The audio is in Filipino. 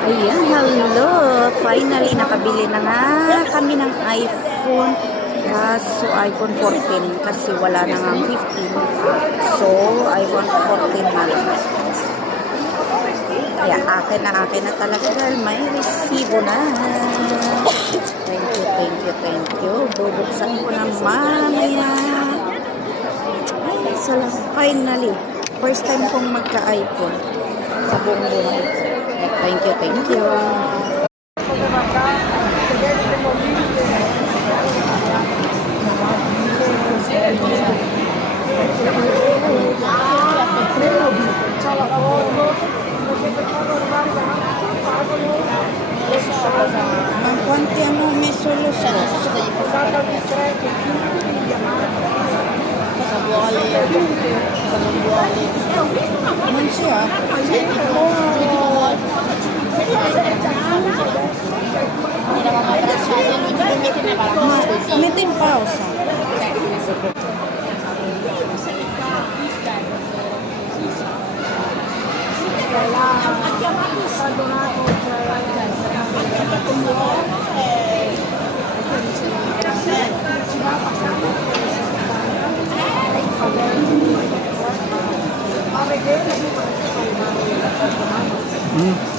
Ayan, hello! Finally, nakabili na nga kami ng iPhone. Kaso iPhone 14 kasi wala na nga 15. So, iPhone 14 na lang. Kaya akin na talaga dahil may resibo na. Thank you. Bubuksan ko na mamaya. Ay, salamat. Finally, first time kong magka-iPhone sa buong buhay. Thank you. Ma quanti hanno messo lo scorso? Cosa vuole? Cosa non vuole? Non si apre. Eravamo abbracciati e lui mi teneva la mano così. Metti in pausa. Ha chiamato il saldonato Mm.